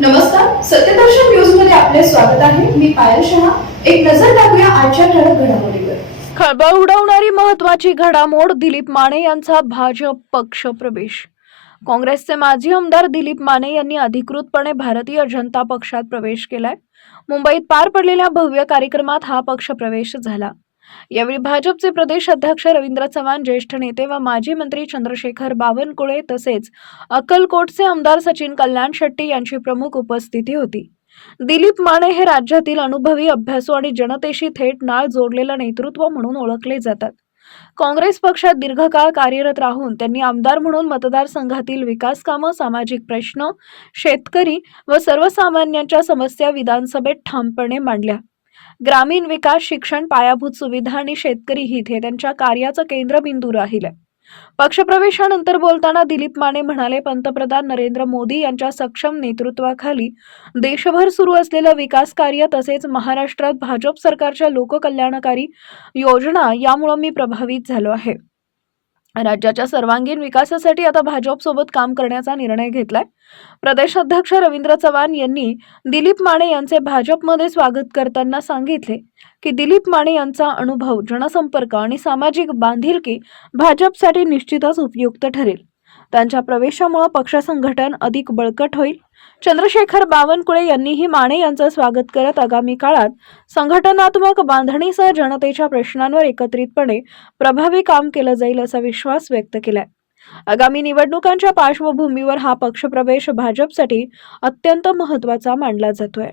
नमस्कार, सत्यदर्शन न्यूज मध्ये आपले स्वागत आहे. मी पायल शहा. एक नजर टाकूया आजच्या ठळक घडामोडीवर. खळबळ उडवणारी महत्वाची घडामोड, दिलीप माने यांचा भाजप पक्ष प्रवेश. काँग्रेसचे माजी आमदार दिलीप माने यांनी अधिकृतपणे भारतीय जनता पक्षात प्रवेश केलाय. मुंबईत पार पडलेल्या भव्य कार्यक्रमात हा पक्ष प्रवेश झाला. यावेळी भाजपचे प्रदेश अध्यक्ष रवींद्र चव्हाण, ज्येष्ठ नेते व माजी मंत्री चंद्रशेखर बावनकुळे तसेच अक्कलकोटचे आमदार सचिन कल्याण शेट्टी यांची प्रमुख उपस्थिती होती. दिलीप माने हे राज्यातील अनुभवी, अभ्यासू आणि जनतेशी थेट नाळ जोडलेलं नेतृत्व म्हणून ओळखले जातात. काँग्रेस पक्षात दीर्घकाळ कार्यरत राहून त्यांनी आमदार म्हणून मतदारसंघातील विकास कामं, सामाजिक प्रश्न, शेतकरी व सर्वसामान्यांच्या समस्या विधानसभेत ठामपणे मांडल्या. ग्रामीण विकास, शिक्षण, पायाभूत सुविधा आणि शेतकरी हित हे त्यांच्या कार्याचं केंद्रबिंदू राहिले. पक्षप्रवेशानंतर बोलताना दिलीप माने म्हणाले, पंतप्रधान नरेंद्र मोदी यांच्या सक्षम नेतृत्वाखाली देशभर सुरू असलेलं विकास कार्य तसेच महाराष्ट्रात भाजप सरकारच्या लोककल्याणकारी योजना यामुळे मी प्रभावित झालो आहे. राज्याच्या सर्वांगीण विकासासाठी आता भाजप सोबत काम करण्याचा निर्णय घेतलाय. प्रदेश अध्यक्ष रवींद्र चव्हाण यांनी दिलीप माने यांचे भाजपमध्ये स्वागत करताना सांगितले की दिलीप माने यांचा अनुभव, जनसंपर्क आणि सामाजिक बांधिलकी भाजपसाठी निश्चितच उपयुक्त ठरेल. त्यांच्या प्रवेशामुळे पक्ष संघटन अधिक बळकट होईल. चंद्रशेखर बावनकुळे यांनीही माने यांचं स्वागत करत आगामी काळात संघटनात्मक बांधणीसह जनतेच्या प्रश्नांवर एकत्रितपणे प्रभावी काम केलं जाईल असा विश्वास व्यक्त केलाय. आगामी निवडणुकांच्या पार्श्वभूमीवर हा पक्षप्रवेश भाजपसाठी अत्यंत महत्त्वाचा मानला जातोय.